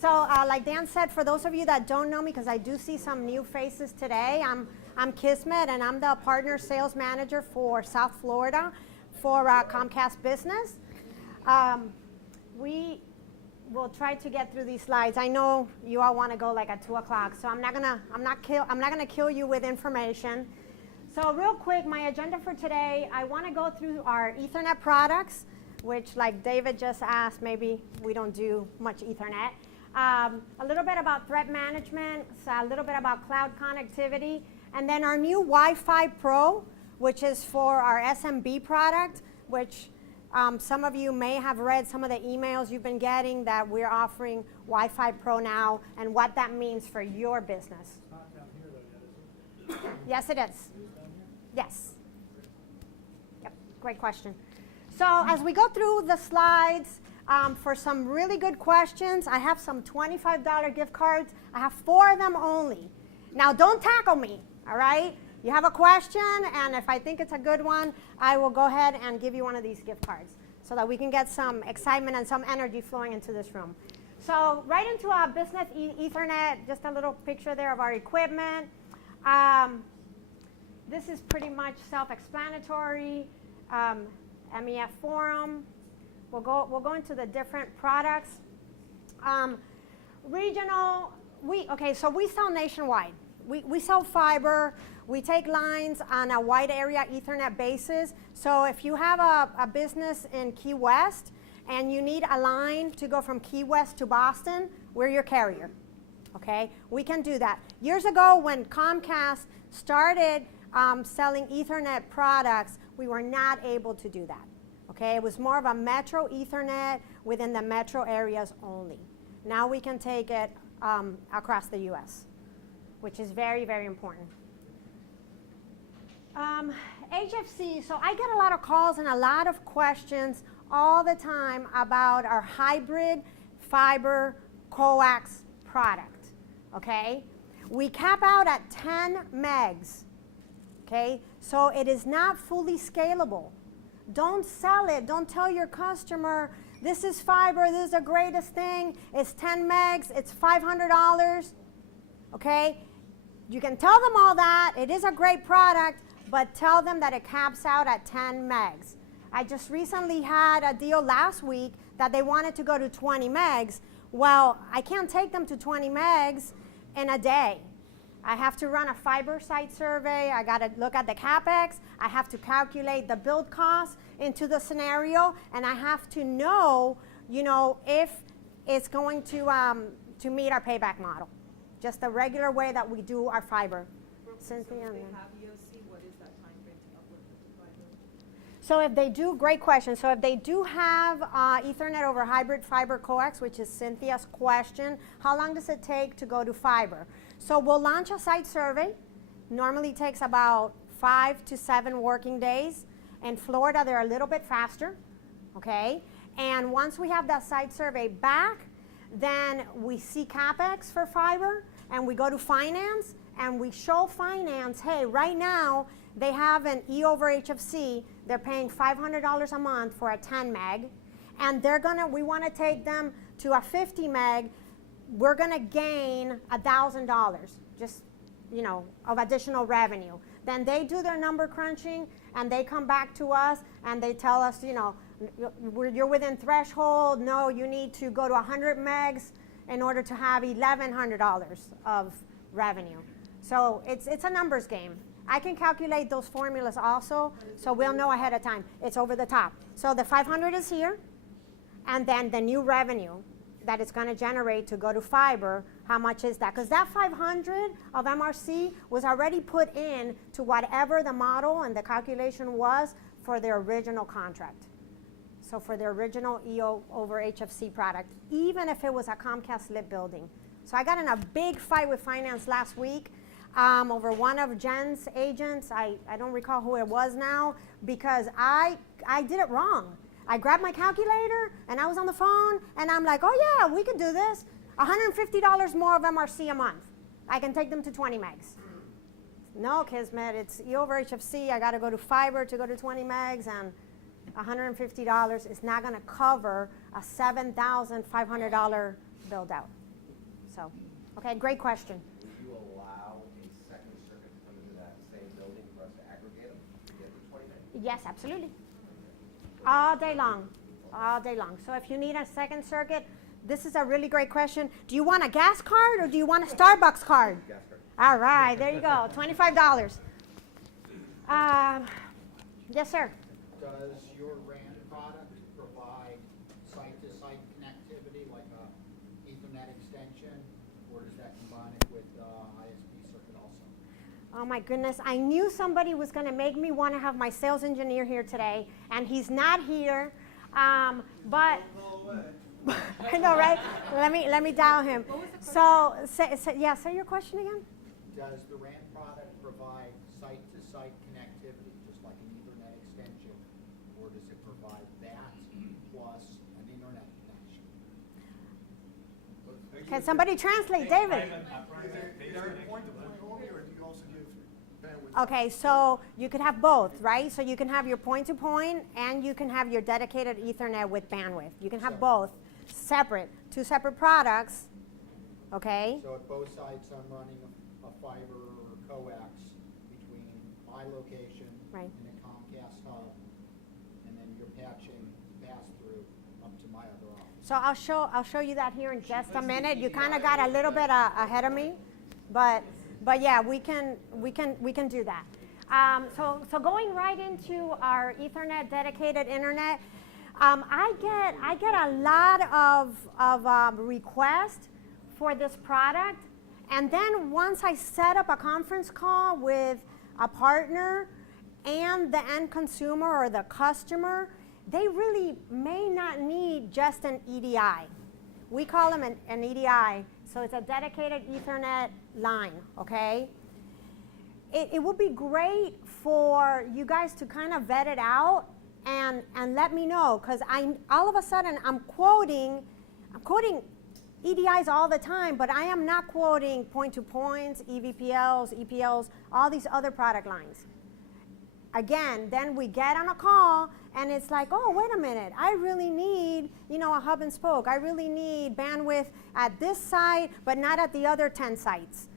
So like Dan said, for those of you that don't know me, because I do see some new faces today, I'm Quismet, and I'm the partner sales manager for South Florida for Comcast Business. We will try to get through these slides. I know you all want to go like at 2 o'clock, so I'm not gonna kill you with information. So real quick, my agenda for today, I want to go through our Ethernet products, which like David just asked, maybe we don't do much Ethernet. A little bit about threat management, so a little bit about cloud connectivity, and then our new Wi-Fi Pro, which is for our SMB product, which some of you may have read some of the emails you've been getting that we're offering Wi-Fi Pro now and what that means for your business. It's not down here though yet, is it? Yes, it is. It is down here? Yes. Yep, great question. So as we go through the slides, for some really good questions, I have some $25 gift cards. I have 4 of them only. Now don't tackle me, all right? You have a question, and if I think it's a good one, I will go ahead and give you one of these gift cards so that we can get some excitement and some energy flowing into this room. So right into our business Ethernet, just a little picture there of our equipment. This is pretty much self-explanatory. MEF forum. We'll go into the different products. Regional, so we sell nationwide. We sell fiber. We take lines on a wide area Ethernet basis. So if you have a business in Key West and you need a line to go from Key West to Boston, we're your carrier. Okay, we can do that. Years ago, when Comcast started selling Ethernet products, we were not able to do that. Okay, it was more of a metro Ethernet within the metro areas only. Now we can take it across the U.S., which is very, very important. HFC, so I get a lot of calls and a lot of questions all the time about our hybrid fiber coax product, okay? We cap out at 10 megs, okay? So it is not fully scalable. Don't sell it. Don't tell your customer, this is fiber, this is the greatest thing, it's 10 megs, it's $500, okay? You can tell them all that, it is a great product, but tell them that it caps out at 10 megs. I just recently had a deal last week that they wanted to go to 20 megs. Well, I can't take them to 20 megs in a day. I have to run a fiber site survey. I got to look at the CapEx. I have to calculate the build cost into the scenario, and I have to know, if it's going to meet our payback model. Just the regular way that we do our fiber. Cynthia, so if they have EOC, what is that time frame to uplift it to fiber? So if they do, great question. So if they do have Ethernet over hybrid fiber coax, which is Cynthia's question, how long does it take to go to fiber? So we'll launch a site survey. Normally takes about 5 to 7 working days. In Florida, they're a little bit faster, okay? And once we have that site survey back, then we see CapEx for fiber, and we go to finance, and we show finance, hey, right now, they have an E over HFC. They're paying $500 a month for a 10 meg, and we want to take them to a 50 meg. We're going to gain $1,000, just, of additional revenue. Then they do their number crunching, and they come back to us, and they tell us, you're within threshold. No, you need to go to 100 megs in order to have $1,100 of revenue. So it's a numbers game. I can calculate those formulas also, so we'll know ahead of time. It's over the top. So the 500 is here, and then the new revenue that it's going to generate to go to fiber, how much is that? Because that 500 of MRC was already put in to whatever the model and the calculation was for their original contract. So for the original EO over HFC product, even if it was a Comcast lit building. So I got in a big fight with finance last week over one of Jen's agents. I don't recall who it was now, because I did it wrong. I grabbed my calculator and I was on the phone and I'm like, oh yeah, we could do this. $150 more of MRC a month. I can take them to 20 megs. No, Quismet, it's E over HFC. I got to go to fiber to go to 20 megs, and $150 is not going to cover a $7,500 build out. So, okay, great question. Will you allow a second circuit to come into that same building for us to aggregate them to get the 20 meg? Yes, absolutely. All day long, all day long. So if you need a second circuit, this is a really great question. Do you want a gas card or do you want a Starbucks card? Gas card. All right, there you go, $25. Yes, sir. Does your RAN product provide site-to-site connectivity like a Ethernet extension, or does that combine it with ISP circuit also? Oh my goodness, I knew somebody was going to make me want to have my sales engineer here today, and he's not here. But I know, right? Let me dial him. So, say your question again. Does the RAN product provide site-to-site connectivity, just like an Ethernet extension, or does it provide that plus an internet connection? Can somebody translate, David? Is there a point-to-point only, or do you also give bandwidth? Okay, so you could have both, right? So you can have your point-to-point, and you can have your dedicated Ethernet with bandwidth. You can have both separate, two separate products, okay? So at both sites, I'm running a fiber or coax between my location Right. and a Comcast hub, and then you're patching pass-through up to my other office. So I'll show you that here in just a minute. You kind of got a little bit ahead of me, but yeah, we can do that. So going right into our Ethernet dedicated internet, I get a lot of requests for this product, and then once I set up a conference call with a partner and the end consumer or the customer, they really may not need just an EDI. We call them an EDI, so it's a dedicated Ethernet line, okay? It would be great for you guys to kind of vet it out and let me know, because all of a sudden I'm quoting EDIs all the time, but I am not quoting point-to-points, EVPLs, EPLs, all these other product lines. Again, then we get on a call and it's like, oh, wait a minute, I really need, a hub and spoke. I really need bandwidth at this site, but not at the other 10 sites.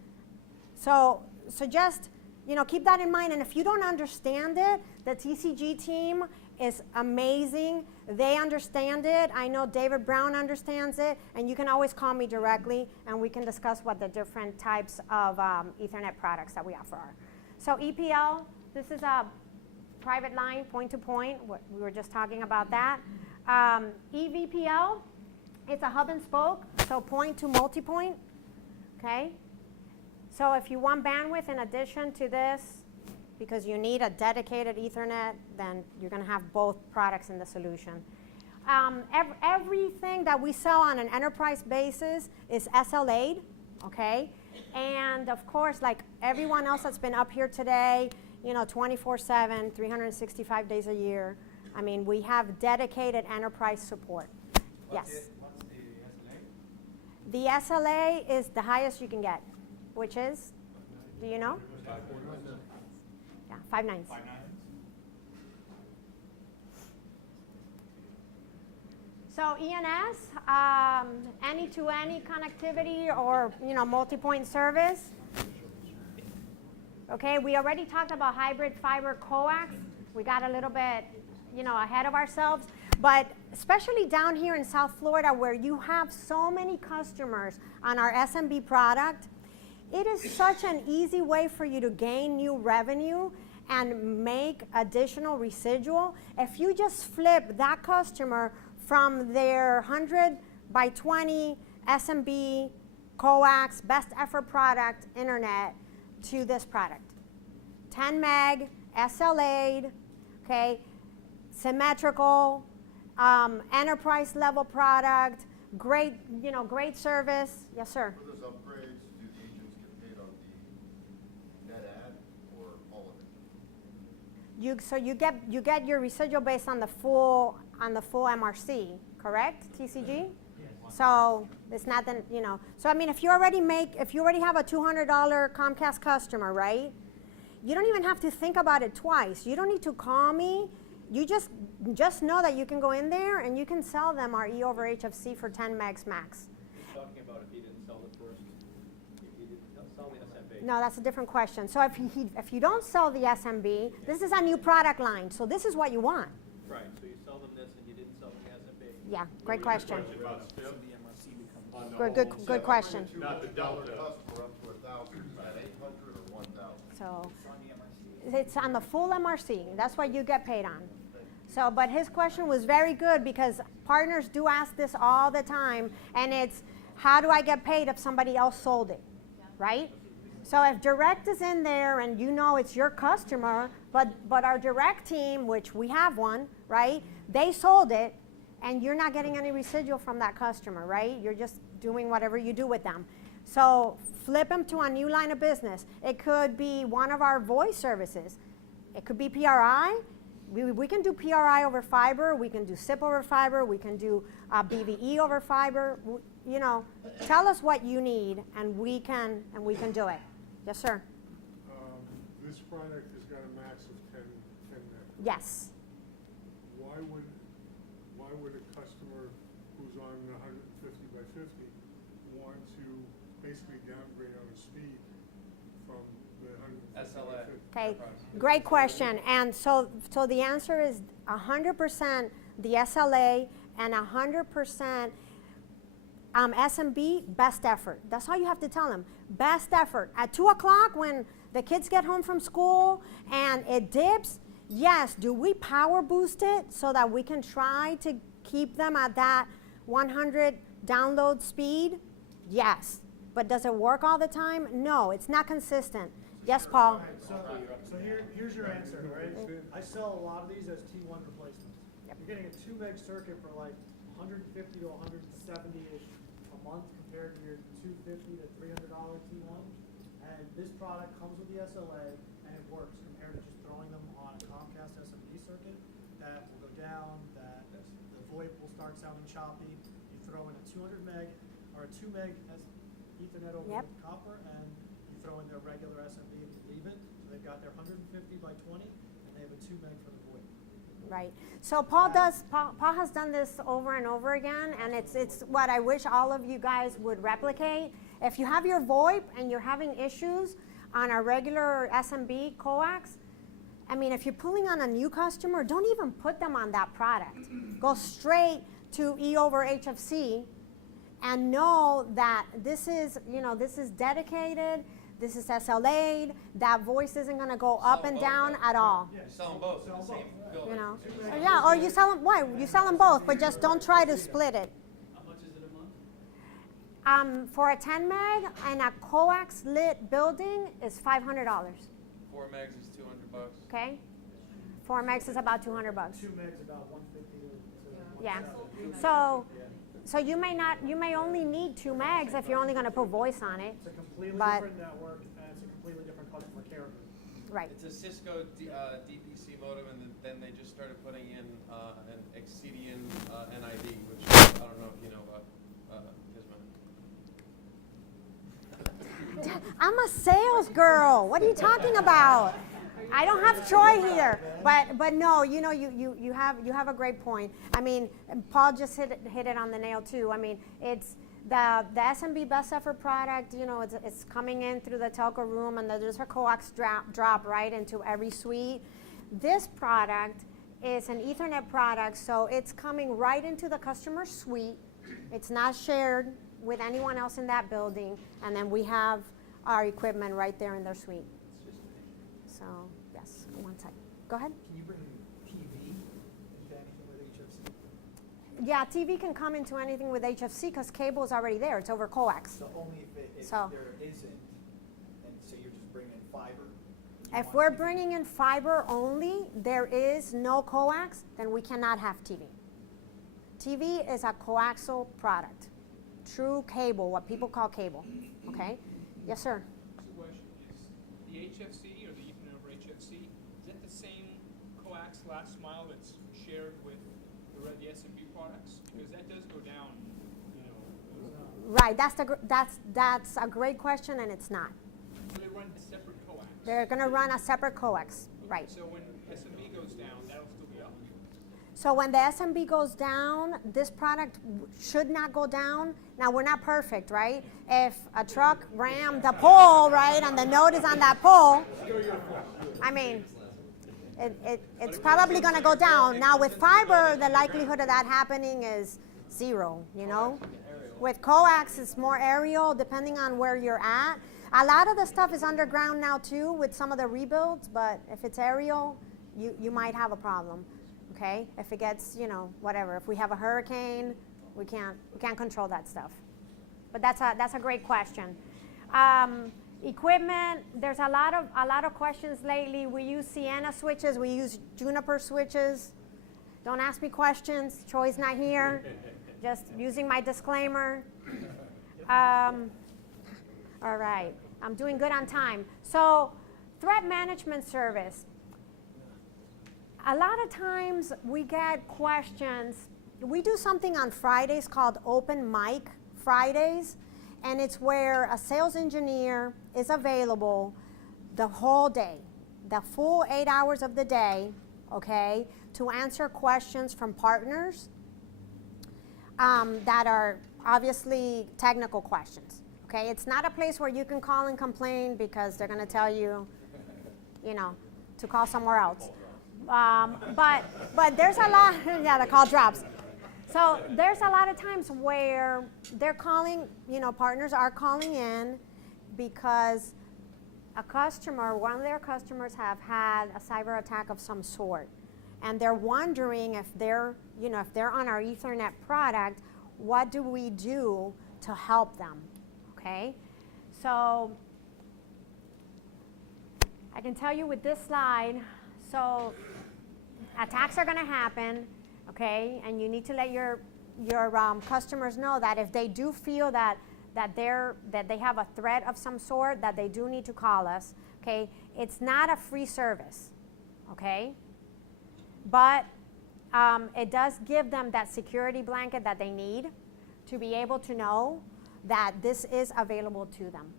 So just, keep that in mind. And if you don't understand it, the TCG team is amazing. They understand it. I know David Brown understands it, and you can always call me directly, and we can discuss what the different types of Ethernet products that we offer are. So EPL, this is a private line, point-to-point. We were just talking about that. EVPL, it's a hub and spoke, so point to multi-point, okay? So if you want bandwidth in addition to this, because you need a dedicated Ethernet, then you're going to have both products in the solution. Everything that we sell on an enterprise basis is SLA'd, okay? And of course, like everyone else that's been up here today, 24/7, 365 days a year. I mean, we have dedicated enterprise support. Yes. What's the SLA? The SLA is the highest you can get, which is, do you know? 5 nines. 5 nines? So ENS, any-to-any connectivity or multi-point service. Okay, we already talked about hybrid fiber coax. We got a little bit, ahead of ourselves. But especially down here in South Florida, where you have so many customers on our SMB product, it is such an easy way for you to gain new revenue and make additional residual. If you just flip that customer from their 100 by 20 SMB, coax, best effort product, internet, to this product. 10 meg, SLA'd, okay, symmetrical, enterprise level product, great, great service. Yes, sir. For those upgrades, do the agents get paid on the net add or all of it? So you get your residual based on the full MRC, correct? TCG. So it's not that So I mean, if you already have a $200 Comcast customer, right? You don't even have to think about it twice. You don't need to call me. You just know that you can go in there and you can sell them our E over HFC for 10 megs max. You're talking about if he didn't sell the first No, that's a different question. So if you don't sell the SMB, this is a new product line, so this is what you want. Right, so you sell them this and you didn't sell them the SMB. Yeah, great question. On the whole Good question. Not the delta. Customer up to 1,000, is that 800 or 1,000? So it's on the full MRC. That's what you get paid on. So, but his question was very good because partners do ask this all the time, and it's, how do I get paid if somebody else sold it, right? So if direct is in there and you know it's your customer, but our direct team, which we have one, right? They sold it, and you're not getting any residual from that customer, right? You're just doing whatever you do with them. So flip them to a new line of business. It could be one of our voice services. It could be PRI. We can do PRI over fiber. We can do SIP over fiber. We can do BVE over fiber. You know, tell us what you need, and we can do it. Yes, sir. This product has got a max of 10 meg. Yes. Why would a customer who's on 150 by 50 want to basically downgrade on a speed from the 150 by 50? Okay, great question. And so the answer is 100% the SLA and 100% SMB, best effort. That's all you have to tell them. Best effort. At 2 o'clock when the kids get home from school and it dips, yes, do we power boost it so that we can try to keep them at that 100 download speed? Yes. But does it work all the time? No, it's not consistent. Yes, Paul? So here's your answer, right? I sell a lot of these as T1 replacements. You're getting a 2 meg circuit for like 150 to 170-ish a month compared to your $250 to $300 T1. And this product comes with the SLA and it works compared to just throwing them on a Comcast SMB circuit that will go down, that the VoIP will start sounding choppy. You throw in a 200 meg or a 2 meg Ethernet over Yep. copper, and you throw in their regular SMB and you leave it. So they've got their 150 by 20 and they have a 2 meg for the VoIP. Right. So Paul has done this over and over again, and it's what I wish all of you guys would replicate. If you have your VoIP and you're having issues on a regular SMB coax, I mean, if you're pulling on a new customer, don't even put them on that product. Go straight to E over HFC and know that this is dedicated, this is SLA'd, that voice isn't going to go up and down at all. You sell them both in the same building. You know, yeah, or you sell them. Why? You sell them both, but just don't try to split it. How much is it a month? For a 10 meg and a coax lit building is $500. 4 megs is $200. Okay, 4 megs is about $200. 2 megs about 150 to Yeah. 170. So you may only need 2 megs if you're only going to put voice on it. It's a completely But- different network and it's a completely different customer care group. Right. It's a Cisco DPC modem, and then they just started putting in an Exedian NID, which I don't know if you know about Quismet. I'm a sales girl. What are you talking about? I don't have Troy here, but no, you have a great point. I mean, Paul just hit it on the nail too. I mean, it's the SMB best effort product. It's coming in through the telco room, and there's a coax drop right into every suite. This product is an Ethernet product, so it's coming right into the customer suite. It's not shared with anyone else in that building, and then we have our equipment right there in their suite. So, yes, one second. Go ahead. Can you bring TV into anything with HFC? Yeah, TV can come into anything with HFC because cable is already there. It's over coax. So only if So- there isn't, and so you're just bringing in fiber. If we're bringing in fiber only, there is no coax, then we cannot have TV. TV is a coaxial product. True cable, what people call cable. Okay? Yes, sir. So the question is, the HFC or the Ethernet over HFC, is that the same coax last mile that's shared with the SMB products? Because that does go down, Right, that's a great question, and it's not. so they run a separate coax. They're going to run a separate coax. Right. So when SMB goes down, that'll still be up. So when the SMB goes down, this product should not go down. Now, we're not perfect, right? If a truck rammed the pole, right, and the note is on that pole, I mean, it's probably going to go down. Now, with fiber, the likelihood of that happening is 0, you know? With coax, it's more aerial, depending on where you're at. A lot of the stuff is underground now, too, with some of the rebuilds, but if it's aerial, you might have a problem. Okay, if it gets, you know, whatever. If we have a hurricane, we can't control that stuff. But that's a great question. Equipment. There's a lot of questions lately. We use Sienna switches. We use Juniper switches. Don't ask me questions. Troy's not here. Just using my disclaimer. All right. I'm doing good on time. So, threat management service. A lot of times we get questions. We do something on Fridays called Open Mic Fridays, and it's where a sales engineer is available the whole day, the full 8 hours of the day, okay, to answer questions from partners that are obviously technical questions, okay? It's not a place where you can call and complain because they're going to tell you, you know, to call somewhere else. But there's a lot, yeah, the call drops. So there's a lot of times where they're calling, you know, partners are calling in because a customer, one of their customers have had a cyber attack of some sort. And they're wondering if they're, you know, if they're on our Ethernet product, what do we do to help them, okay? So I can tell you with this slide, so attacks are going to happen, okay, and you need to let your customers know that if they do feel that they have a threat of some sort, that they do need to call us, okay. It's not a free service, okay, but it does give them that security blanket that they need to be able to know that this is available to them,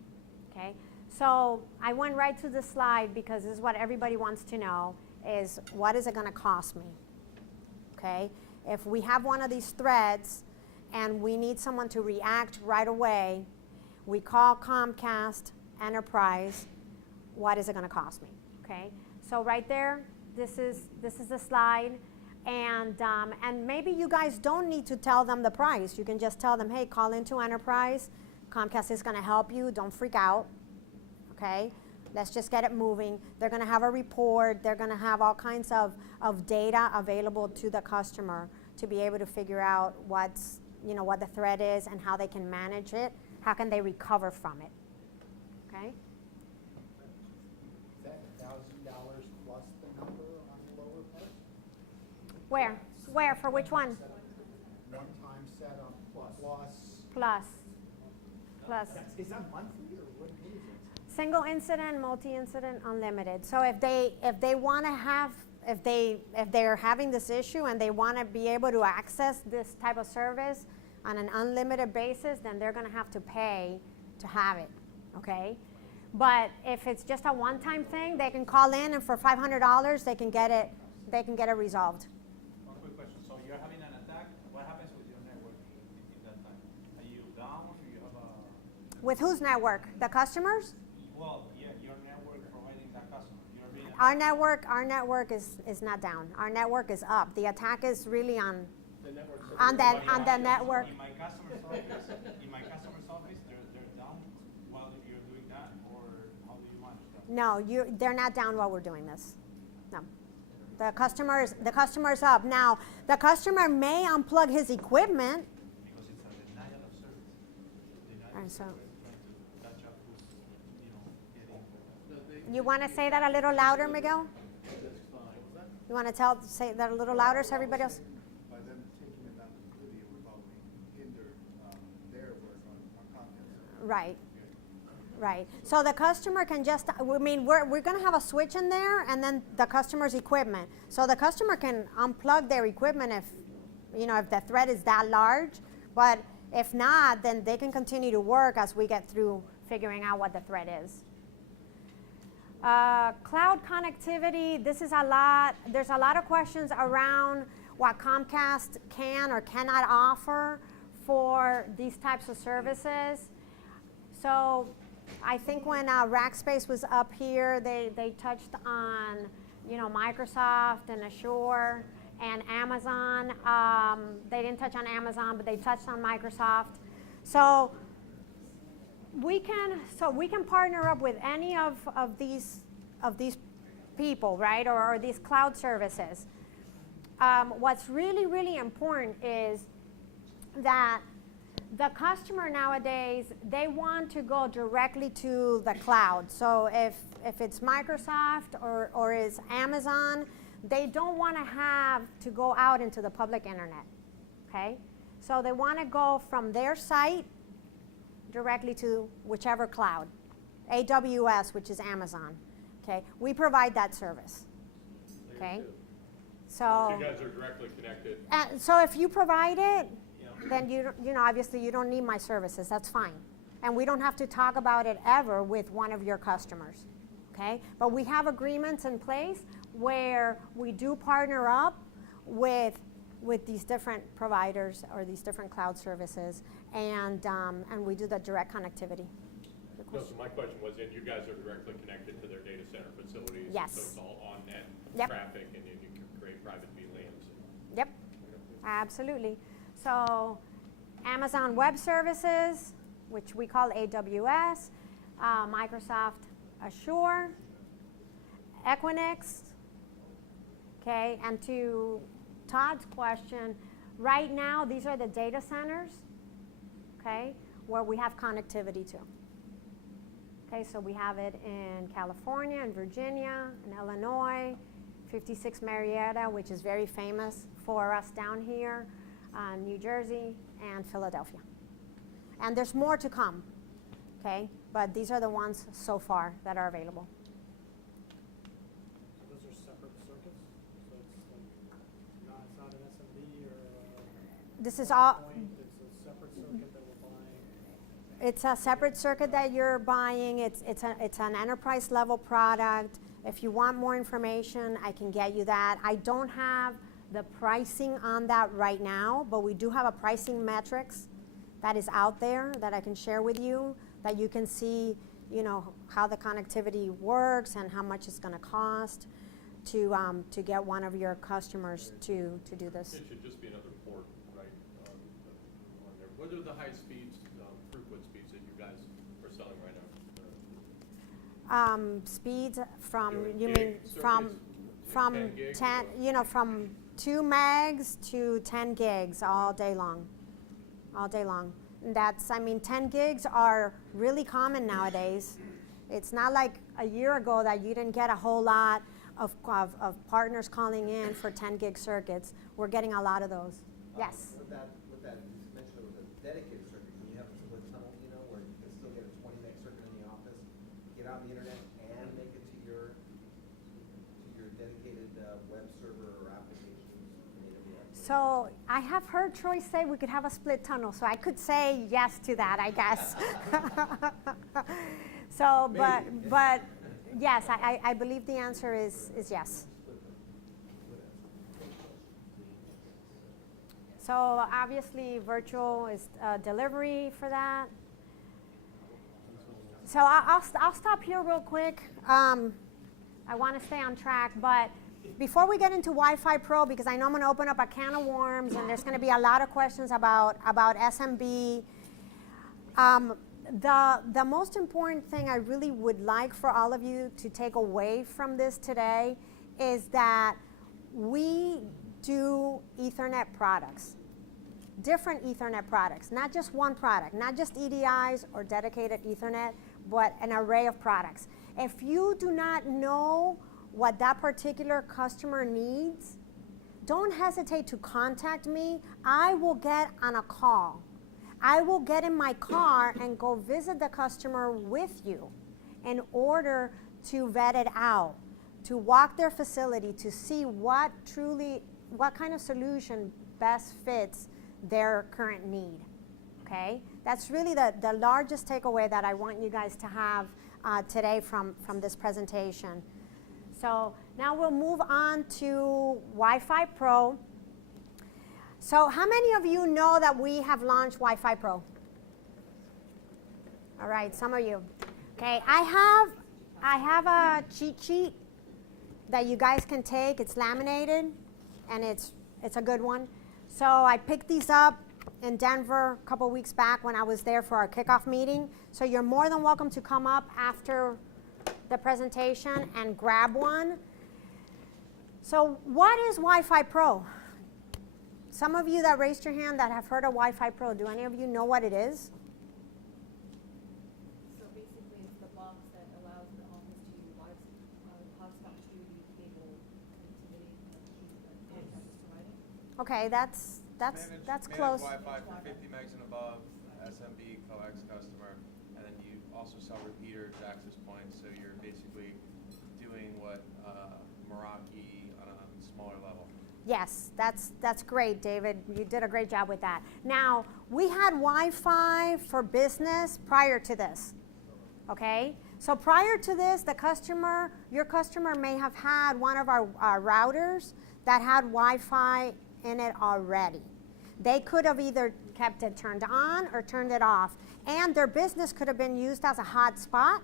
okay. So I went right to the slide because this is what everybody wants to know, is what is it going to cost me, okay? If we have one of these threads and we need someone to react right away, we call Comcast Enterprise, what is it going to cost me, okay? So right there, this is the slide, and maybe you guys don't need to tell them the price. You can just tell them, hey, call into Enterprise. Comcast is going to help you. Don't freak out. Okay, let's just get it moving. They're going to have a report. They're going to have all kinds of data available to the customer to be able to figure out what's, you know, what the threat is and how they can manage it. How can they recover from it? Okay. Is that $1,000 plus the number on the lower part? Where? Where? For which one? One-time setup plus. Plus. Is that monthly or what is it? Single incident, multi-incident, unlimited. So if they want to have, if they're having this issue and they want to be able to access this type of service on an unlimited basis, then they're going to have to pay to have it, okay? But if it's just a one-time thing, they can call in and for $500 they can get it resolved. One quick question. So you're having an attack. What happens with your network in that time? Are you down or you have a? With whose network? The customers? Well, yeah, your network providing that customer. You're being Our network is not down. Our network is up. The attack is really on the network. In my customer's office, they're down while you're doing that, or how do you manage that? No, they're not down while we're doing this. No. The customer is up. Now, the customer may unplug his equipment. Because it's a denial of service. And so, Catch up who's, getting. you want to say that a little louder, Miguel? You want to say that a little louder so everybody else? By them taking them out completely, it would probably hinder their work on Comcast. Right. Right. So the customer can just, I mean, we're going to have a switch in there and then the customer's equipment. So the customer can unplug their equipment if the threat is that large. But if not, then they can continue to work as we get through figuring out what the threat is. Cloud connectivity, this is a lot, there's a lot of questions around what Comcast can or cannot offer for these types of services. So I think when Rackspace was up here, they touched on, you know, Microsoft and Azure and Amazon. They didn't touch on Amazon, but they touched on Microsoft. So we can partner up with any of these people, right, or these cloud services. What's really, really important is that the customer nowadays, they want to go directly to the cloud. So if it's Microsoft or is Amazon, they don't want to have to go out into the public internet, okay? So they want to go from their site directly to whichever cloud. AWS, which is Amazon, okay? We provide that service, okay? So you guys are directly connected. So if you provide it, then you know, obviously you don't need my services. That's fine. And we don't have to talk about it ever with one of your customers, okay? But we have agreements in place where we do partner up with these different providers or these different cloud services, and we do the direct connectivity. No, so my question was, and you guys are directly connected to their data center facilities. Yes. So it's all on-net Yep. traffic, and you can create private VLANs. Yep, absolutely. So Amazon Web Services, which we call AWS, Microsoft Azure, Equinix, okay, and to Todd's question, right now these are the data centers, okay, where we have connectivity to. Okay, so we have it in California, in Virginia, in Illinois, 56 Marietta, which is very famous for us down here, New Jersey, and Philadelphia. And there's more to come, okay? But these are the ones so far that are available. So those are separate circuits? So it's like, it's not an SMB or This is all, point, it's a separate circuit that we're buying? it's a separate circuit that you're buying. It's an enterprise level product. If you want more information, I can get you that. I don't have the pricing on that right now, but we do have a pricing metrics that is out there that I can share with you, that you can see, you know, how the connectivity works and how much it's going to cost to get one of your customers to do this. It should just be another port, right, on there. What are the high speeds, throughput speeds that you guys are selling right now? Speeds from, You you gig mean circuits, from 10 gigs 10, or- you know, from 2 megs to 10 gigs all day long. All day long. And that's, I mean, 10 gigs are really common nowadays. It's not like a year ago that you didn't get a whole lot of partners calling in for 10 gig circuits. We're getting a lot of those. Yes. With that, you mentioned there was a dedicated circuit. Can you have a split tunnel, you know, where you can still get a 20 meg circuit in the office, get on the internet, and make it to your dedicated web server or applications in AWS? So I have heard Troy say we could have a split tunnel, so I could say yes to that, I guess. So, but yes, I believe the answer is yes. So obviously virtual is delivery for that. So I'll stop here real quick. I want to stay on track, but before we get into Wi-Fi Pro, because I know I'm going to open up a can of worms, and there's going to be a lot of questions about SMB. The most important thing I really would like for all of you to take away from this today is that we do Ethernet products, different Ethernet products, not just one product, not just EDIs or dedicated Ethernet, but an array of products. If you do not know what that particular customer needs, don't hesitate to contact me. I will get on a call. I will get in my car and go visit the customer with you in order to vet it out, to walk their facility, to see what kind of solution best fits their current need, okay? That's really the largest takeaway that I want you guys to have today from this presentation. So now we'll move on to Wi-Fi Pro. So how many of you know that we have launched Wi-Fi Pro? All right, some of you. Okay, I have a cheat sheet that you guys can take. It's laminated, and it's a good one. So I picked these up in Denver a couple weeks back when I was there for our kickoff meeting. So you're more than welcome to come up after the presentation and grab one. So what is Wi-Fi Pro? Some of you that raised your hand that have heard of Wi-Fi Pro, do any of you know what it is? So basically, it's the box that allows the office to utilize hotspot to the cable connectivity that Comcast is providing. Okay, that's Manage close. Wi-Fi for 50 megs and above, SMB, Coax customer, and then you also sell repeaters, access points, so you're basically doing what Meraki on a smaller level. Yes, that's great, David. You did a great job with that. Now, we had Wi-Fi for business prior to this, okay? So prior to this, your customer may have had one of our routers that had Wi-Fi in it already. They could have either kept it turned on or turned it off, and their business could have been used as a hotspot,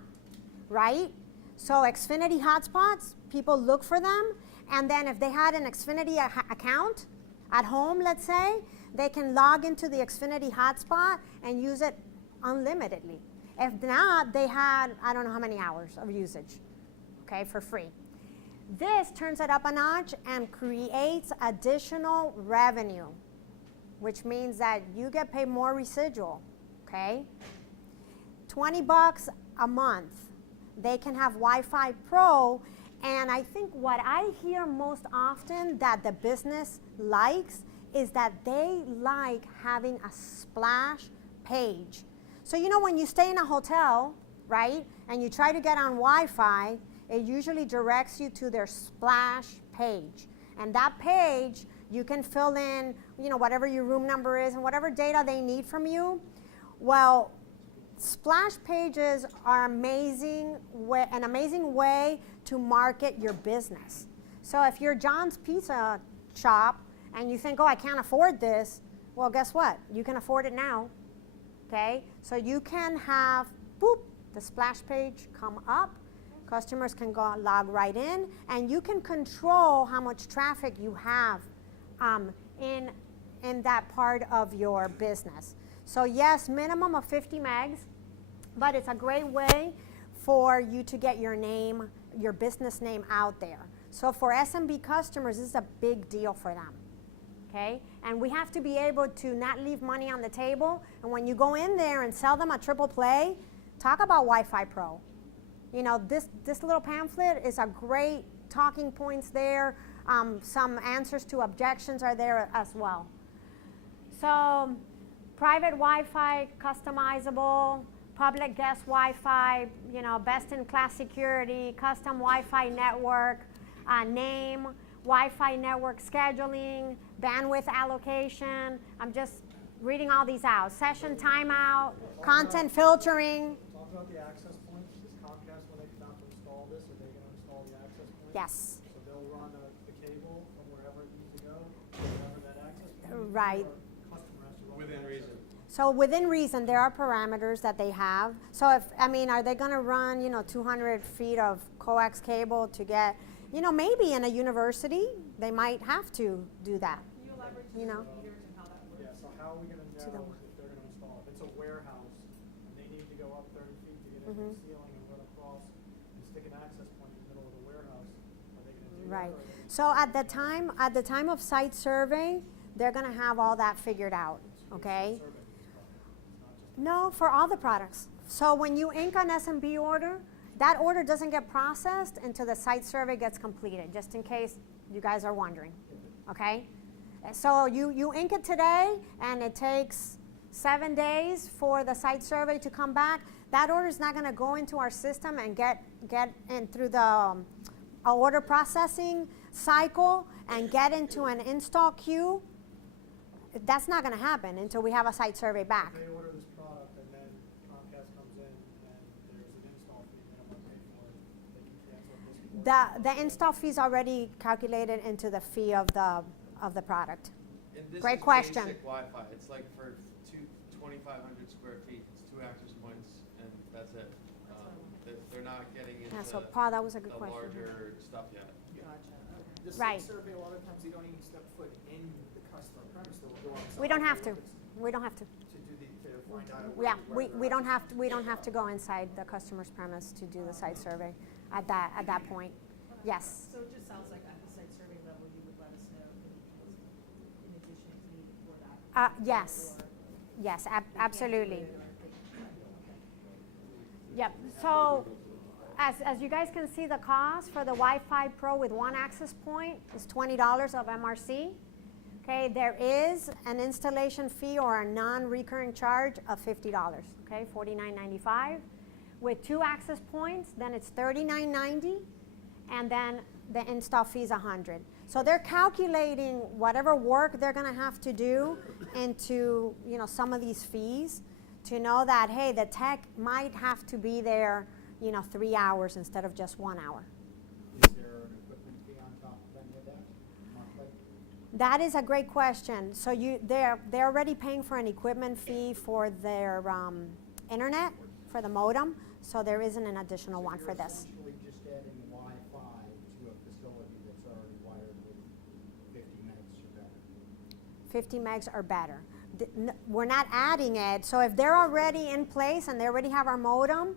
right? So Xfinity hotspots, people look for them. And then if they had an Xfinity account at home, let's say, they can log into the Xfinity hotspot and use it unlimitedly. If not, they had, I don't know how many hours of usage, okay, for free. This turns it up a notch and creates additional revenue, which means that you get paid more residual, okay? $20 a month. They can have Wi-Fi Pro. And I think what I hear most often that the business likes is that they like having a splash page. So you know when you stay in a hotel, right, and you try to get on Wi-Fi, it usually directs you to their splash page. And that page, you can fill in, you know, whatever your room number is and whatever data they need from you. Well, splash pages are an amazing way to market your business. So if you're John's Pizza Shop and you think, oh, I can't afford this, well, guess what? You can afford it now, okay? So you can have, boop, the splash page come up. Customers can go log right in, and you can control how much traffic you have in that part of your business. So yes, minimum of 50 megs, but it's a great way for you to get your name, your business name out there. So for SMB customers, this is a big deal for them, okay? And we have to be able to not leave money on the table. And when you go in there and sell them a triple play, talk about Wi-Fi Pro. You know, this little pamphlet is a great talking points there. Some answers to objections are there as well. So private Wi-Fi, customizable, public guest Wi-Fi, you know, best-in-class security, custom Wi-Fi network, name, Wi-Fi network scheduling, bandwidth allocation. I'm just reading all these out. Session timeout, content filtering. Talk about the access points. Is Comcast, when they come out to install this, are they going to install the access points? Yes. So they'll run the cable from wherever it needs to go, wherever that access point is, Right. or customer has to run Within the reason. access. So within reason, there are parameters that they have. So if, I mean, are they going to run, you know, 200 feet of coax cable to get, you know, maybe in a university, they might have to do that. Can you elaborate You know? on meters and how that works? Yeah, so how are we going to To the- know if they're going to install? If it's a warehouse and they need to go up 30 feet to get into the ceiling and run across and stick an access point in the middle of the warehouse, are they going to do Right. that? Or are they So at the time of site survey, they're going to have all that figured out, okay? survey? It's not just No, for all the products. So when you ink an SMB order, that order doesn't get processed until the site survey gets completed, just in case you guys are wondering, okay? So you ink it today, and it takes 7 days for the site survey to come back. That order is not going to go into our system and get in through the order processing cycle and get into an install queue. That's not going to happen until we have a site survey back. They order this product and then Comcast comes in and there's an install fee and The install fee is already calculated into the fee of the product. And this Great is question. basic Wi-Fi. It's like for 2,500 square feet, it's 2 access points, and that's it. They're not getting into Yeah, so Paul, that was a good the question. larger stuff yet. The Right. site survey, a lot of times you don't even step foot in the customer premise, they'll go outside. We don't have to. We don't have to. To do to find out. Yeah, where we don't have to. We don't have to go inside the customer's premise to do the site survey at that point. Yes. So it just sounds like at the site survey level, you would let us know in addition is needed for that. Yes. or Yes, they can't do absolutely. it or they- Yep. So, as you guys can see, the cost for the Wi-Fi Pro with 1 access point is $20 of MRC. Okay, there is an installation fee or a non-recurring charge of $50. Okay, $49.95. With 2 access points, then it's $39.90, and then the install fee is $100. So they're calculating whatever work they're going to have to do into some of these fees to know that hey, the tech might have to be there 3 hours instead of just 1 hour. Is there an equipment fee on top of any of that monthly? That is a great question. So they're already paying for an equipment fee for their internet, for the modem. So there isn't an additional one for this. You're essentially just adding Wi-Fi to a facility that's already wired with 50 megs or better. 50 megs or better. We're not adding it. So if they're already in place and they already have our modem,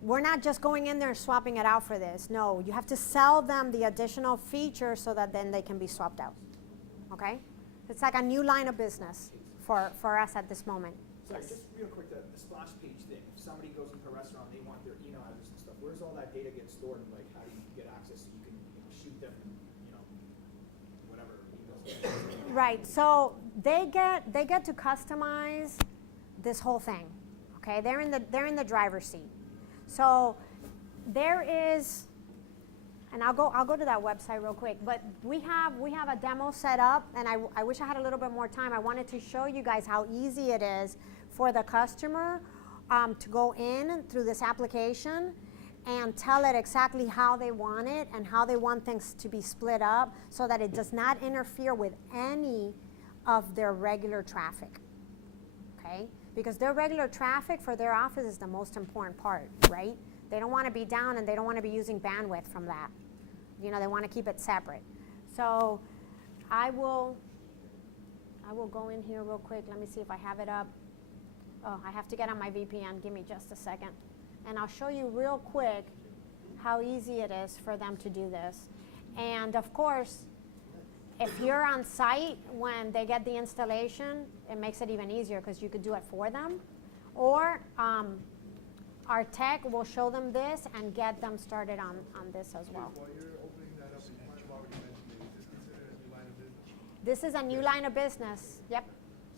we're not just going in there and swapping it out for this. No, you have to sell them the additional feature so that then they can be swapped out. Okay? It's like a new line of business for us at this moment. Sorry, Yes. just real quick, the splash page thing. If somebody goes into a restaurant, they want their email address and stuff. Where's all that data get stored, and like how do you get access so you can shoot them, whatever emails? Right. So they get to customize this whole thing. Okay? They're in the driver's seat. So there is, and I'll go to that website real quick. But we have a demo set up, and I wish I had a little bit more time. I wanted to show you guys how easy it is for the customer to go in through this application and tell it exactly how they want it and how they want things to be split up so that it does not interfere with any of their regular traffic. Okay? Because their regular traffic for their office is the most important part, right? They don't want to be down and they don't want to be using bandwidth from that. They want to keep it separate. So I will go in here real quick. Let me see if I have it up. Oh, I have to get on my VPN. Give me just a second. And I'll show you real quick how easy it is for them to do this. And of course, if you're on site when they get the installation, it makes it even easier because you could do it for them. Or our tech will show them this and get them started on this as well. While you're opening that up, you might have already mentioned it. Is this considered a new line of business? This is a new line of business. Yep.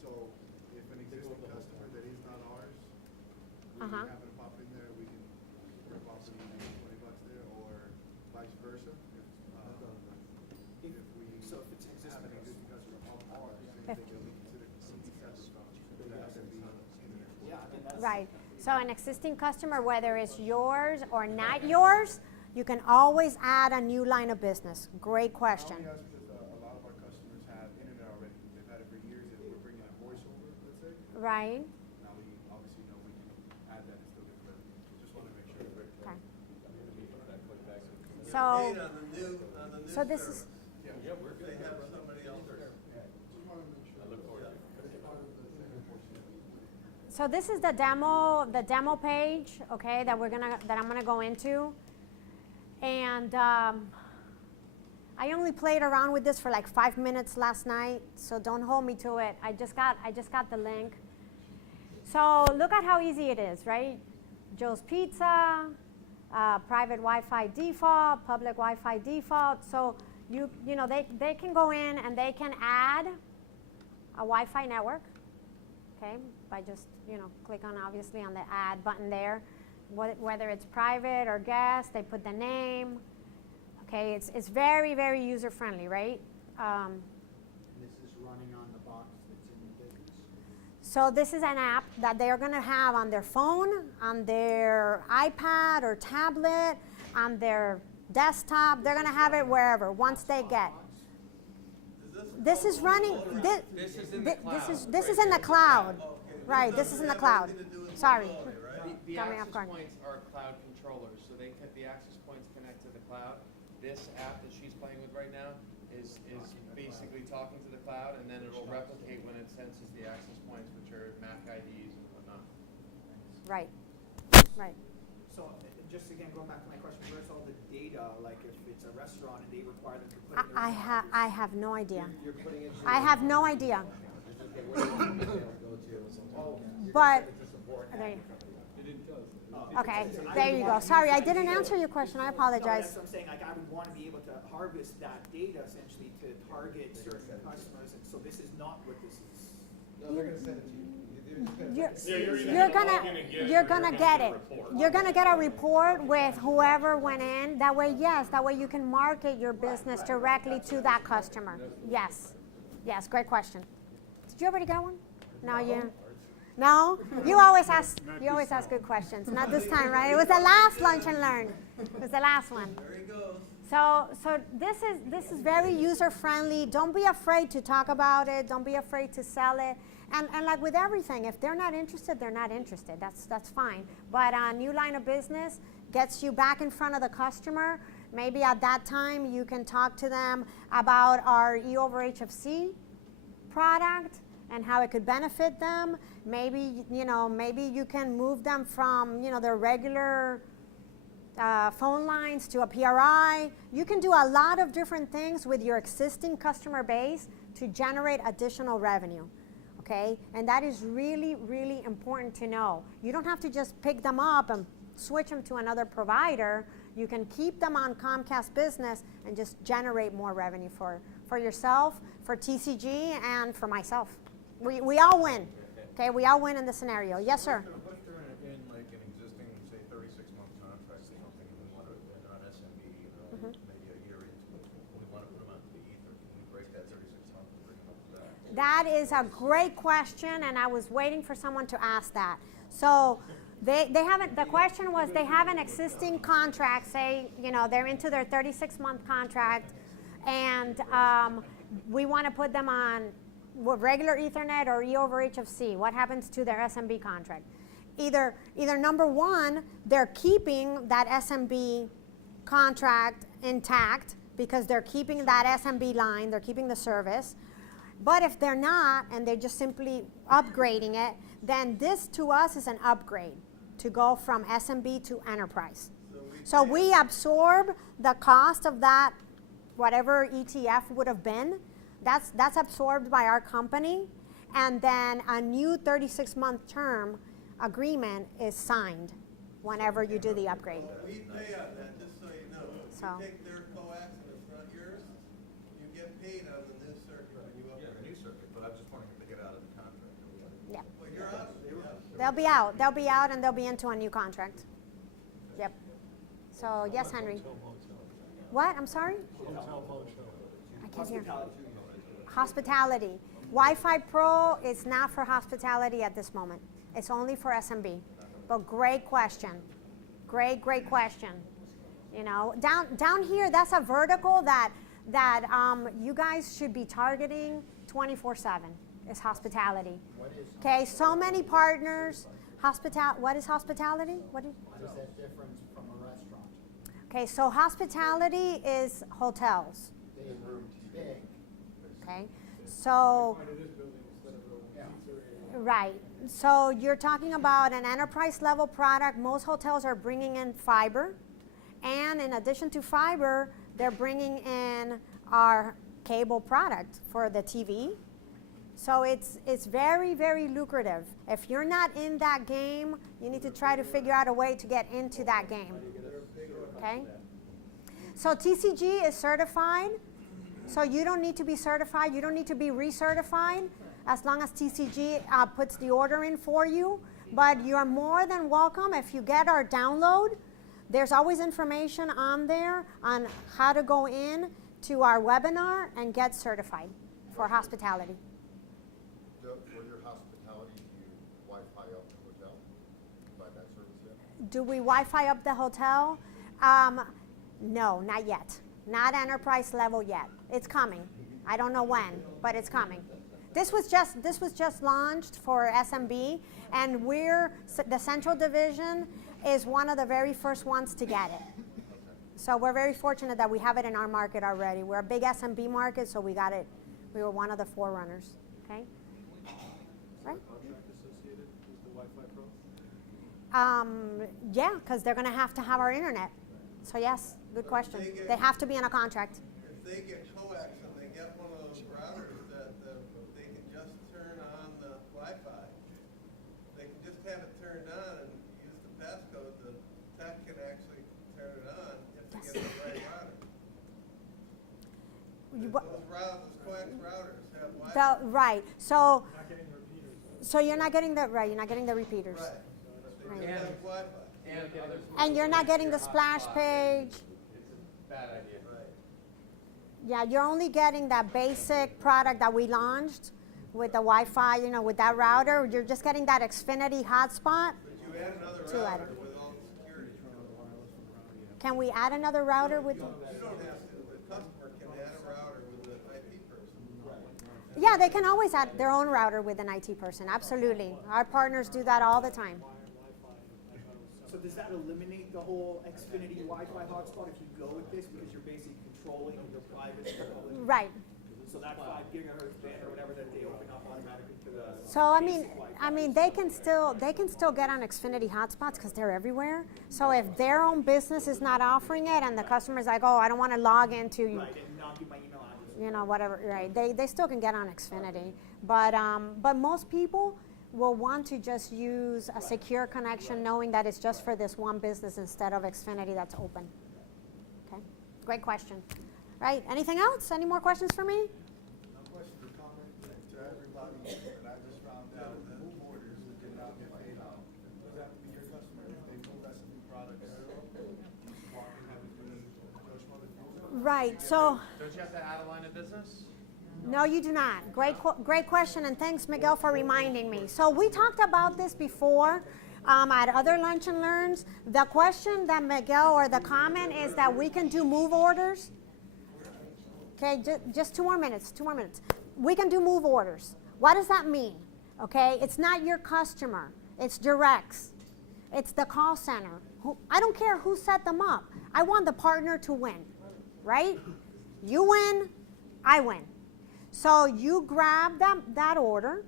So if an existing customer that is not ours, we Uh-huh. happen to pop in there, we can rip off the $20 there, or vice versa. If we So if it's an have an existing existing customer of ours, then Okay. they will be considered completely separate from the SMB internet. Yeah, I mean, that's. Right. So an existing customer, whether it's yours or not yours, you can always add a new line of business. Great question. I only ask because a lot of our customers have internet already. They've had it for years, and we're bringing a voice over, let's say. Right. Now we obviously know we can add that and still get the, just want to make sure. Okay. Paid So, on the new so this is, service. They have somebody else. so this is the demo page, okay, that I'm gonna go into. And I only played around with this for like 5 minutes last night, so don't hold me to it. I just got the link. So look at how easy it is, right? Joe's Pizza, private Wi-Fi default, public Wi-Fi default. So they can go in and they can add a Wi-Fi network, okay, by just click on obviously on the add button there. Whether it's private or guest, they put the name. Okay, it's very, very user friendly, right? This is running on the box that's in the business. So this is an app that they're going to have on their phone, on their iPad or tablet, on their desktop. They're gonna have it wherever once they get. This is running. This is in the cloud. This is in the cloud. Right. This is in the cloud. Sorry. The Got me off access guard. points are cloud controllers, so the access points connect to the cloud. This app that she's playing with right now is basically talking to the cloud, and then it'll replicate when it senses the access points, which are MAC IDs and whatnot. Right. Right. So, just again, going back to my question, where's all the data, like if it's a restaurant and they require them to put in their I have no idea. You're putting it. I have no idea. Okay, where do you want the email to go to? But there you- okay, there you go. Sorry, I didn't answer your question. I No, that's apologize. what I'm saying, like, I would want to be able to harvest that data essentially to target certain customers, and so this is not what this is. No, they're gonna send it to you. You're gonna get it. You're gonna get a report with whoever went in. That way, yes, that way you can market your business directly to that customer. Yes, yes, great question. Did you already get one? No, you. No, you always ask good questions. Not this time, right? It was the last lunch and learn. It was the last one. There he goes. So this is very user friendly. Don't be afraid to talk about it. Don't be afraid to sell it. And like with everything, if they're not interested, they're not interested. That's fine. But a new line of business gets you back in front of the customer. Maybe at that time you can talk to them about our E over HFC product and how it could benefit them. Maybe you can move them from their regular phone lines to a PRI. You can do a lot of different things with your existing customer base to generate additional revenue. Okay, and that is really, really important to know. You don't have to just pick them up and switch them to another provider. You can keep them on Comcast Business and just generate more revenue for yourself, for TCG, and for myself. We all win. Okay, we all win in the scenario. Yes, sir. What if they're in like an existing, say, 36-month contract or something, and we want to, they're not SMB, maybe a year into it, we want to put them onto the ether, can we break that 36 months and bring them up to that? That is a great question, and I was waiting for someone to ask that. So they haven't, the question was they have an existing contract, say, they're into their 36-month contract, and we want to put them on regular Ethernet or E over HFC. What happens to their SMB contract? Either number one, they're keeping that SMB contract intact because they're keeping that SMB line, they're keeping the service. But if they're not, and they're just simply upgrading it, then this to us is an upgrade to go from SMB to enterprise. So we absorb the cost of that, whatever ETF would have been. That's absorbed by our company, and then a new 36-month term agreement is signed whenever you do the upgrade. We pay on that, just so you know. So. You take their coax and it's not yours, you get paid on the new circuit when you upgrade. Yeah, the new circuit, but I'm just wondering if they get out of the contract. Yeah. Well, you're out. They'll be out. They'll be out, and they'll be into a new contract. Yep. So yes, Henry. What? I'm sorry? I can't hear. Hospitality. Wi-Fi Pro is not for hospitality at this moment. It's only for SMB. But great question. Great question. Down here, that's a vertical that you guys should be targeting 24/7. Is hospitality. Okay, so many partners. What is hospitality? What is that difference from a restaurant? Okay, so hospitality is hotels. Big. Okay, so right. So you're talking about an enterprise level product. Most hotels are bringing in fiber, and in addition to fiber, they're bringing in our cable product for the TV. So it's very, very lucrative. If you're not in that game, you need to try to figure out a way to get into that game. Okay? So TCG is certified. So you don't need to be certified. You don't need to be recertified as long as TCG puts the order in for you. But you're more than welcome if you get our download. There's always information on there on how to go in to our webinar and get certified for hospitality. For your hospitality, do you Wi-Fi up the hotel? Provide that service yet? Do we Wi-Fi up the hotel? No, not yet. Not enterprise level yet. It's coming. I don't know when, but it's coming. This was just launched for SMB, and the central division is one of the very first ones to get it. So we're very fortunate that we have it in our market already. We're a big SMB market, so we got it. We were one of the forerunners. Okay. Right. Contract associated with the Wi-Fi Pro? Yeah, because they're going to have our internet. So yes, good question. They have to be in a contract. If they get Coax and they get one of those routers that they can just turn on the Wi-Fi, they can just have it turned on and use the passcode, the tech can actually turn it on if they get the right router. Those Coax routers have Wi-Fi. Right. So Not getting the repeaters. you're not getting you're not getting the repeaters. Right. They Right. just have Wi-Fi. And you're not getting the splash page. Bad idea. Right. Yeah, you're only getting that basic product that we launched with the Wi-Fi, with that router. You're just getting that Xfinity hotspot. But you add another To add router it. with all the security. Can we add another router with? You don't have to. The customer can add a router with an IT person. Yeah, they can always add their own router with an IT person. Absolutely. Our partners do that all the time. So does that eliminate the whole Xfinity Wi-Fi hotspot if you go with this, because you're basically controlling your private and public? Right. So that 5 gigahertz band or whatever that they open up automatically to the. So I mean, they can still get on Xfinity hotspots because they're everywhere. So if their own business is not offering it, and the customer's like, oh, I don't want to log into, Right, and not give my email address. whatever, right? They still can get on Xfinity, but most people will want to just use a secure connection, knowing that it's just for this one business instead of Xfinity that's open. Okay, great question. Right? Anything else? Any more questions for me? No question or comment to everybody that I just found out that move orders that did not get paid out. Does that have to be your customer if they move SMB products? Right. So. Don't you have to add a line of business? No, you do not. Great question, and thanks, Miguel, for reminding me. So we talked about this before at other Lunch and Learns. The question that Miguel, or the comment, is that we can do move orders. Okay, just 2 more minutes, 2 more minutes. We can do move orders. What does that mean? Okay, it's not your customer. It's directs. It's the call center. I don't care who set them up. I want the partner to win, right? You win, I win. So you grab that order,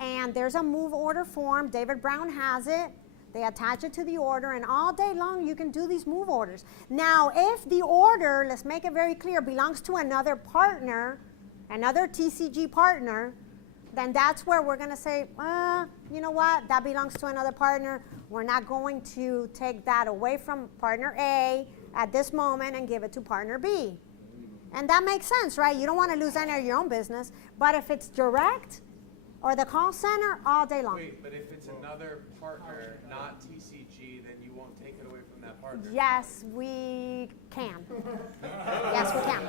and there's a move order form. David Brown has it. They attach it to the order, and all day long you can do these move orders. Now, if the order, let's make it very clear, belongs to another partner, another TCG partner, then that's where we're going to say, you know what, that belongs to another partner. We're not going to take that away from partner A at this moment and give it to partner B. And that makes sense, right? You don't want to lose any of your own business. But if it's direct or the call center, all day long. Wait, but if it's another partner, not TCG, then you won't take it away from that partner? Yes, we can. Yes, we can.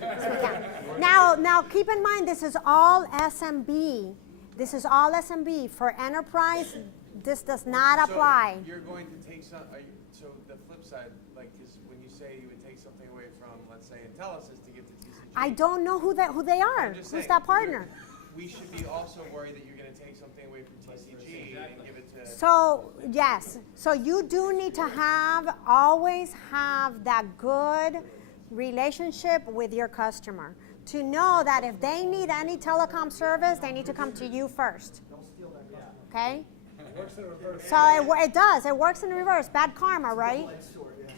Yes, we can. Now, keep in mind, this is all SMB. This is all SMB. For enterprise, this does not apply. So you're going to take so the flip side, like, is when you say you would take something away from, let's say, Intellisys to give to TCG. I don't know who they are. I'm just Who's saying, that partner? We should be also worried that you're going to take something away from TCG and give it to. So, yes. So you do need to always have that good relationship with your customer to know that if they need any telecom service, they need to come to you first. Okay? So it does. It works in reverse. Bad karma, right?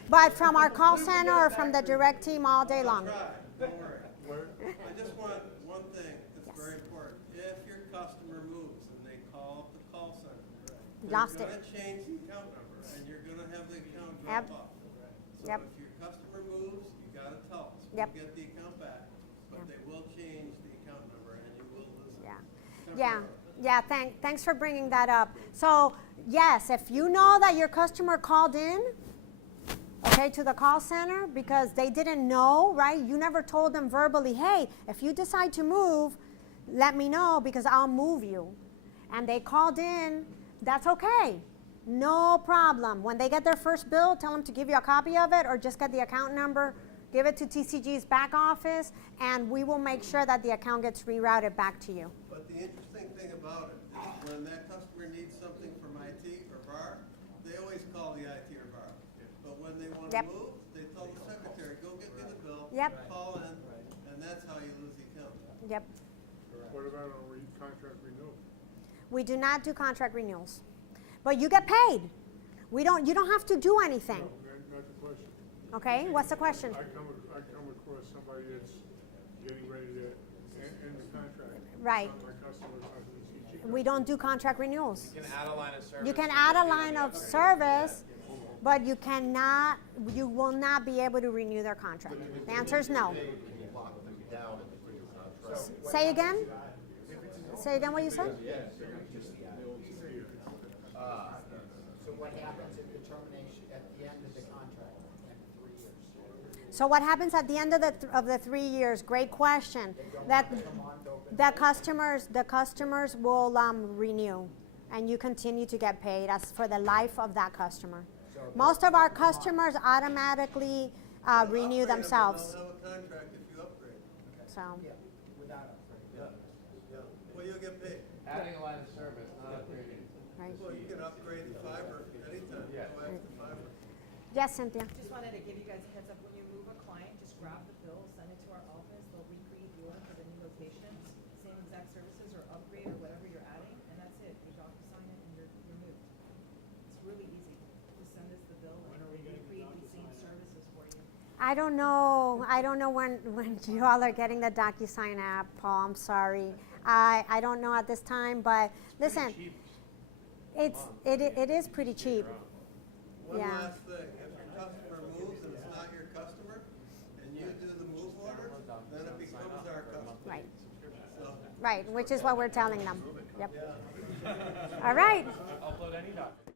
But from our call center or from the direct team all day long. Don't worry. I just want one thing that's very important. If your customer moves and they call up the call center, Lost they're it. going to change the account number, and you're going to have the account Yep. drop off. So Yep. if your customer moves, you got to tell us. Yep. We'll get the account back, but they will change the account number, and you will lose it. Yeah. Yeah, thanks for bringing that up. So, yes, if you know that your customer called in, okay, to the call center because they didn't know, right? You never told them verbally, hey, if you decide to move, let me know because I'll move you. And they called in, that's okay. No problem. When they get their first bill, tell them to give you a copy of it or just get the account number, give it to TCG's back office, and we will make sure that the account gets rerouted back to you. But the interesting thing about it is when that customer needs something from IT or VAR, they always call the IT or VAR. But when they want to Yep. move, they tell the secretary, go get me the bill, Yep. call in, and that's how you lose the account. Yep. What about a contract renewal? We do not do contract renewals. But you get paid. You don't have to do anything. No, not the question. Okay, what's the question? I come across somebody that's getting ready to end the contract. Right. Some of my customers are TCG. We don't do contract renewals. You can add a line of service. You can add a line of service, but you will not be able to renew their contract. The answer is no. Say again? Say again what you said? So what happens at the termination, at the end of the contract, in 3 years? So what happens at the end of the 3 years? Great question. That the customers will renew, and you continue to get paid as for the life of that customer. Most of our customers automatically renew Upgrade them, themselves. They'll have a contract if you upgrade. So Without upgrade. Yeah. Well, you'll get paid. Adding a line of service, not upgrading. right. Well, you can upgrade the fiber anytime, Yeah. go after fiber. Yes, Cynthia. Just wanted to give you guys a heads up, when you move a client, just grab the bill, send it to our office, they'll recreate the order for the new location, same exact services or upgrade or whatever you're adding, and that's it. You DocuSign it and you're moved. It's really easy. Just send us the bill and we'll recreate the same services for you. I don't know when you all are getting the DocuSign app, Paul. I'm sorry. I don't know at this time, but listen, it is pretty cheap. One Yeah. last thing, if your customer moves and it's not your customer, and you do the move order, then it becomes our customer. Right. So, Right, which is what we're telling them. Yep. All right. Upload any document.